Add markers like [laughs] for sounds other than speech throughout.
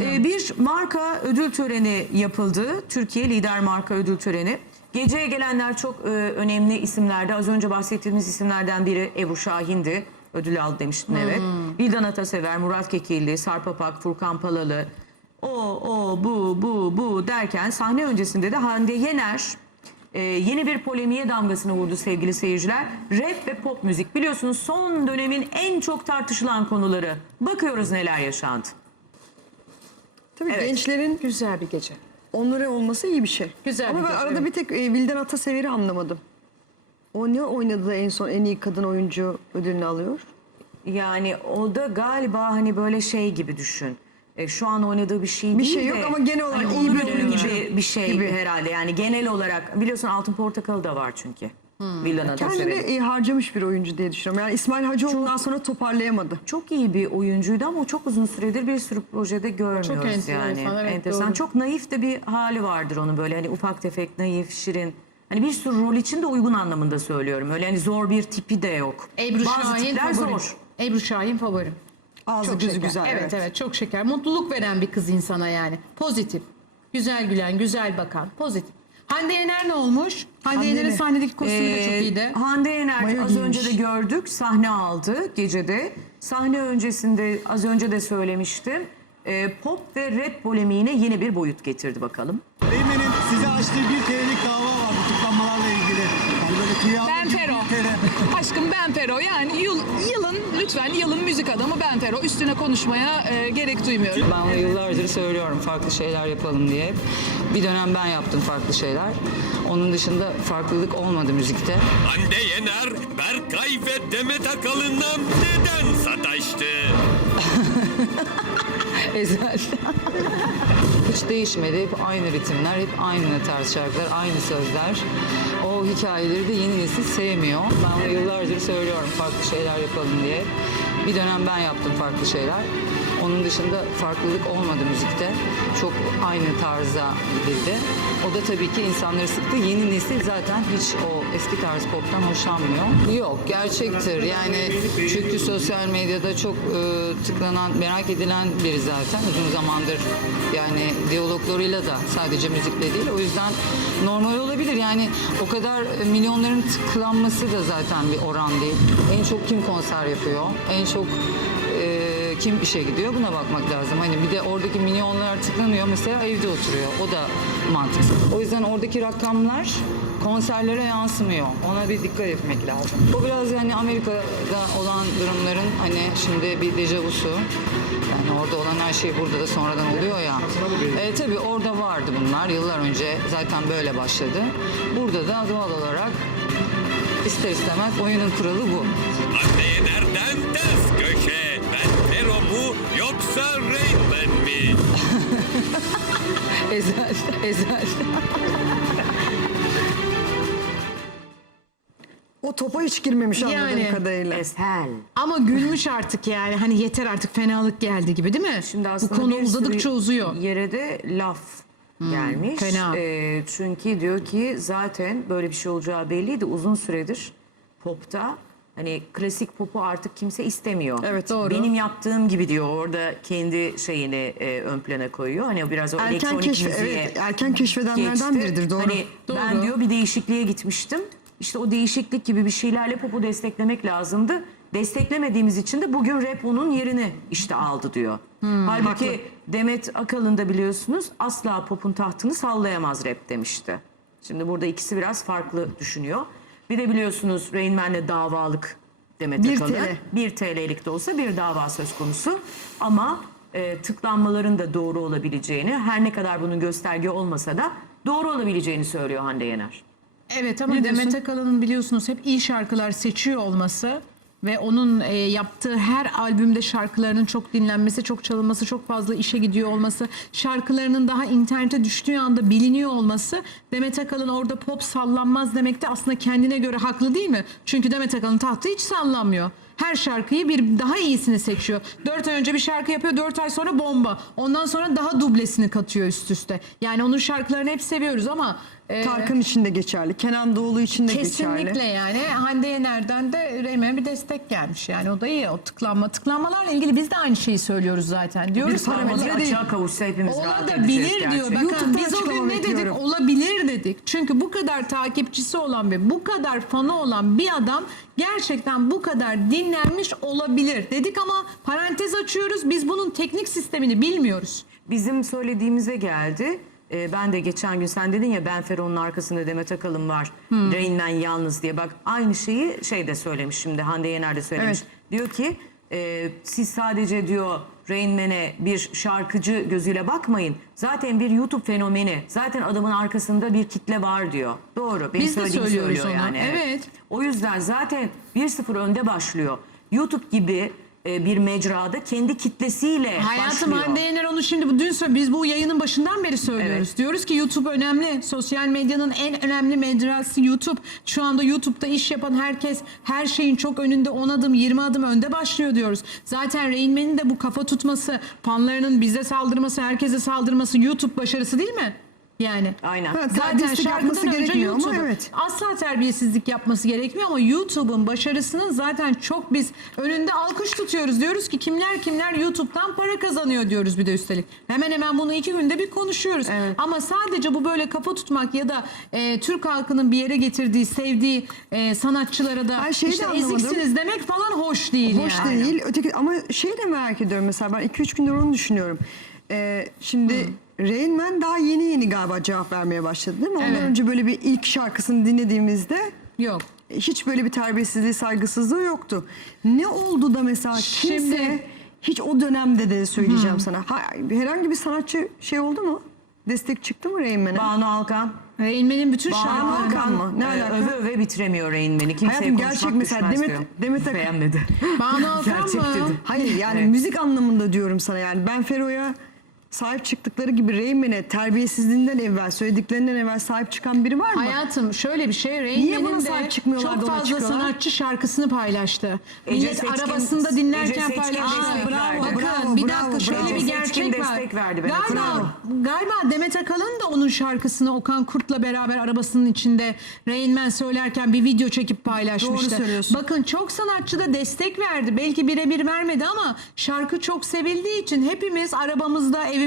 E, bir marka ödül töreni yapıldı. Türkiye Lider Marka Ödül Töreni. Geceye gelenler çok e, önemli isimlerdi. Az önce bahsettiğimiz isimlerden biri Ebru Şahin'di. Ödül aldı demiştin evet. Vildan Atasever, Murat Kekilli, Sarp Apak, Furkan Palalı. O, o, bu, bu, bu derken sahne öncesinde de Hande Yener e, yeni bir polemiğe damgasını vurdu sevgili seyirciler. Rap ve pop müzik biliyorsunuz son dönemin en çok tartışılan konuları. Bakıyoruz neler yaşandı. Tabii Evet. gençlerin Güzel bir gece. onlara olması iyi bir şey. Güzel Ama bir ben gece, arada evet. bir tek e, Vildan Atasever'i anlamadım. O ne oynadı da en son en iyi kadın oyuncu ödülünü alıyor? Yani o da galiba hani böyle şey gibi düşün. E, şu an oynadığı bir şey Bir değil şey de, yok ama genel olarak hani iyi bir ödülü oyuncu gibi bir şey gibi. herhalde. Yani genel olarak biliyorsun Altın Portakal da var çünkü. Hmm. Vildan Kendini Atasever'in. iyi harcamış bir oyuncu diye düşünüyorum. Yani İsmail Hacıoğlu'ndan sonra toparlayamadı. Çok iyi bir oyuncuydu ama o çok uzun süredir bir sürü projede görmüyoruz Çok enteresan, yani. evet, enteresan. doğru. Çok naif de bir hali vardır onun böyle hani ufak tefek naif, şirin. Hani bir sürü rol için de uygun anlamında söylüyorum. Öyle hani zor bir tipi de yok. Ebru Bazı Şahin tipler favorim. zor. Ebru Şahin favorim. Ağzı Çok gözü şeker. güzel. Evet, evet çok şeker. Mutluluk veren bir kız insana yani. Pozitif. Güzel gülen, güzel bakan. Pozitif. Hande Yener ne olmuş? Hande, Hande Yener'in ne? sahnedeki kostümü de çok Ee, iyiydi. Hande Yener Mayo az giymiş. önce de gördük sahne aldı gecede. Sahne öncesinde az önce de söylemiştim. Ee, pop ve rap polemiğine yeni bir boyut getirdi bakalım. Beymen'in size açtığı bir TL'lik dava var bu tutuklanmalarla ilgili. Yani böyle Ben Fero. Aşkım ben Fero. Yani yıl, yılın lütfen yılın müzik adamı ben Fero. Üstüne konuşmaya e, gerek duymuyorum. Ben onu yıllardır söylüyorum farklı şeyler yapalım diye. Bir dönem ben yaptım farklı şeyler. Onun dışında farklılık olmadı müzikte. Hande Yener, Berkay ve Demet Akalın'la neden sataştı? [laughs] Ezel. Değişmedi. Hep aynı ritimler, hep aynı tarz şarkılar, aynı sözler. O hikayeleri de yeni nesil sevmiyor. Ben yıllardır söylüyorum farklı şeyler yapalım diye. Bir dönem ben yaptım farklı şeyler. Onun dışında farklılık olmadı müzikte. Çok aynı tarza gidildi. O da tabii ki insanları sıktı. Yeni nesil zaten hiç o eski tarz poptan hoşlanmıyor. Yok, gerçektir. Yani çünkü sosyal medyada çok e, tıklanan, merak edilen biri zaten uzun zamandır. Yani diyaloglarıyla da sadece müzikle değil. O yüzden normal olabilir. Yani o kadar milyonların tıklanması da zaten bir oran değil. En çok kim konser yapıyor? En çok kim işe gidiyor buna bakmak lazım. Hani bir de oradaki milyonlar tıklanıyor mesela evde oturuyor. O da mantıksız. O yüzden oradaki rakamlar konserlere yansımıyor. Ona bir dikkat etmek lazım. Bu biraz yani Amerika'da olan durumların hani şimdi bir dejavusu. Yani orada olan her şey burada da sonradan oluyor ya. E, tabii orada vardı bunlar. Yıllar önce zaten böyle başladı. Burada da doğal olarak ister istemez oyunun kuralı bu. Ezel, ezel. O topa hiç girmemiş anladığım Yani. kadarıyla. Esel. Ama gülmüş artık yani. Hani yeter artık fenalık geldi gibi değil mi? Şimdi aslında Bu konu bir uzadıkça sürü uzuyor. Yere de laf gelmiş. fena. Ee, çünkü diyor ki zaten böyle bir şey olacağı belliydi. Uzun süredir popta hani klasik popu artık kimse istemiyor. Evet, doğru. Benim yaptığım gibi diyor orada kendi şeyini e, ön plana koyuyor. Hani o biraz o Erken elektronik keşfe, müziğe evet, erken keşfedenlerden geçti. biridir, doğru. Hani ben Doğru. diyor bir değişikliğe gitmiştim. İşte o değişiklik gibi bir şeylerle popu desteklemek lazımdı. Desteklemediğimiz için de bugün rap onun yerini işte aldı diyor. Halbuki Demet Akalın da biliyorsunuz asla popun tahtını sallayamaz rap demişti. Şimdi burada ikisi biraz farklı düşünüyor. Bir de biliyorsunuz Rain Man'le davalık Demet Bir Akalın. TL. 1 TL'lik de olsa bir dava söz konusu. Ama e, tıklanmaların da doğru olabileceğini, her ne kadar bunun gösterge olmasa da doğru olabileceğini söylüyor Hande Yener. Evet ama Ne Demet? Akalın'ın biliyorsunuz hep iyi şarkılar seçiyor olması ve onun e, yaptığı her albümde şarkılarının çok dinlenmesi, çok çalınması, çok fazla işe gidiyor olması, şarkılarının daha internete düştüğü anda biliniyor olması Demet Akalın orada pop sallanmaz demekte aslında kendine göre haklı değil mi? Çünkü Demet Akalın tahtı hiç sallanmıyor. Her şarkıyı bir daha iyisini seçiyor. Dört ay önce bir şarkı yapıyor, dört ay sonra bomba. Ondan sonra daha dublesini katıyor üst üste. Yani onun şarkılarını hep seviyoruz ama e, Tarkan için de geçerli. Kenan Doğulu için de Kesinlikle geçerli. yani Hande Yener'den de Reymen'e bir destek gelmiş yani o da iyi o tıklanma tıklanmalarla ilgili biz de aynı şeyi söylüyoruz zaten diyoruz ki parametre değil. açığa kavuşsa hepimiz rahat edeceğiz olabilir diyor bakın biz o açıklama gün ne dedik bekliyorum. olabilir dedik çünkü bu kadar takipçisi olan ve bu kadar fanı olan bir adam gerçekten bu kadar dinlenmiş olabilir dedik ama parantez açıyoruz biz bunun teknik sistemini bilmiyoruz. Bizim söylediğimize geldi. Ee, ben de geçen gün sen dedin ya Ben Fero'nun arkasında Demet Akalın var. Rain Man yalnız diye. Bak aynı şeyi şey de söylemiş şimdi Hande Yener de söylemiş. Diyor ki e, siz sadece diyor Rain Man'e bir şarkıcı gözüyle bakmayın. Zaten bir YouTube fenomeni. Zaten adamın arkasında bir kitle var diyor. Doğru. Benim Biz de söylüyoruz söylüyor onu. yani. Evet. O yüzden zaten 1-0 önde başlıyor. YouTube gibi e, bir mecrada kendi kitlesiyle Hayatım başlıyor. Hande Yener onu şimdi bu dün sö- biz bu yayının başından beri söylüyoruz. Diyoruz ki YouTube önemli. Sosyal medyanın en önemli mecrası YouTube. Şu anda YouTube'da iş yapan herkes her şeyin çok önünde 10 adım 20 adım önde başlıyor diyoruz. Zaten Rain Man'in de bu kafa tutması, fanlarının bize saldırması, herkese saldırması YouTube başarısı değil mi? Yani. Aynen. Ha, Zaten terbiyesizlik yapması şarkıdan önce gerekmiyor ama YouTube. evet. Asla terbiyesizlik yapması gerekmiyor ama YouTube'un başarısının zaten çok biz önünde alkış tutuyoruz. Diyoruz ki kimler kimler YouTube'dan para kazanıyor diyoruz bir de üstelik. Hemen hemen bunu iki günde bir konuşuyoruz. Ama sadece bu böyle kafa tutmak ya da e, Türk halkının bir yere getirdiği, sevdiği e, sanatçılara da Ben şeyi de işte anlamadım. eziksiniz demek falan hoş değil Hoş yani. değil. Öteki ama şey de merak ediyorum mesela ben 2-3 gündür onu düşünüyorum. Ee, şimdi Rain Man daha yeni yeni galiba cevap vermeye başladı değil mi? Ondan Evet. önce böyle bir ilk şarkısını dinlediğimizde Yok. hiç böyle bir terbiyesizliği, saygısızlığı yoktu. Ne oldu da mesela kimse Şimdi- hiç o dönemde de söyleyeceğim sana. Ha, herhangi bir sanatçı şey oldu mu? Destek çıktı mı Rain Man'e? Banu Alkan. Rain Man'in bütün Banu şarkıları... Alkan mı? Ne e, alaka? öve öve bitiremiyor Rain Man'i. Kimseye Hayatım konuşmak gerçek mesela düşmez Demet- diyor. Demet Ak- Beğenmedi. Banu [laughs] Alkan Gerçek mı? dedi. Hayır yani Evet. müzik anlamında diyorum sana yani. Ben Fero'ya sahip çıktıkları gibi Rain Man'e terbiyesizliğinden evvel, söylediklerinden evvel sahip çıkan biri var mı? Hayatım şöyle bir şey. Sahip de çok fazla sanatçı şarkısını paylaştı. Ece Millet Seçkin- arabasında dinlerken paylaştı. destek bravo, verdi. bakın Bravo, bir bravo, dakika şöyle bravo. bir gerçek var. verdi. Galiba, galiba Demet Akalın da onun şarkısını Okan Kurt'la beraber arabasının içinde Man söylerken bir video çekip paylaşmıştı. Doğru söylüyorsun. Bakın çok sanatçı da destek verdi. Belki birebir vermedi ama şarkı çok sevildiği için hepimiz arabamızda, evimizde,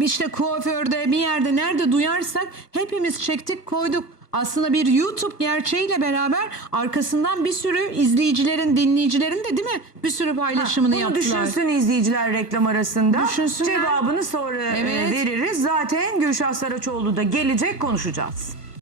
işte kuaförde, bir yerde nerede duyarsak hepimiz çektik koyduk. Aslında bir YouTube gerçeğiyle beraber arkasından bir sürü izleyicilerin, dinleyicilerin de değil mi? Bir sürü paylaşımını Bunu yaptılar. düşünsün izleyiciler reklam arasında. Düşünsünler. Cevabını sonra e, Evet. veririz. Zaten Gülşah Saraçoğlu da gelecek konuşacağız.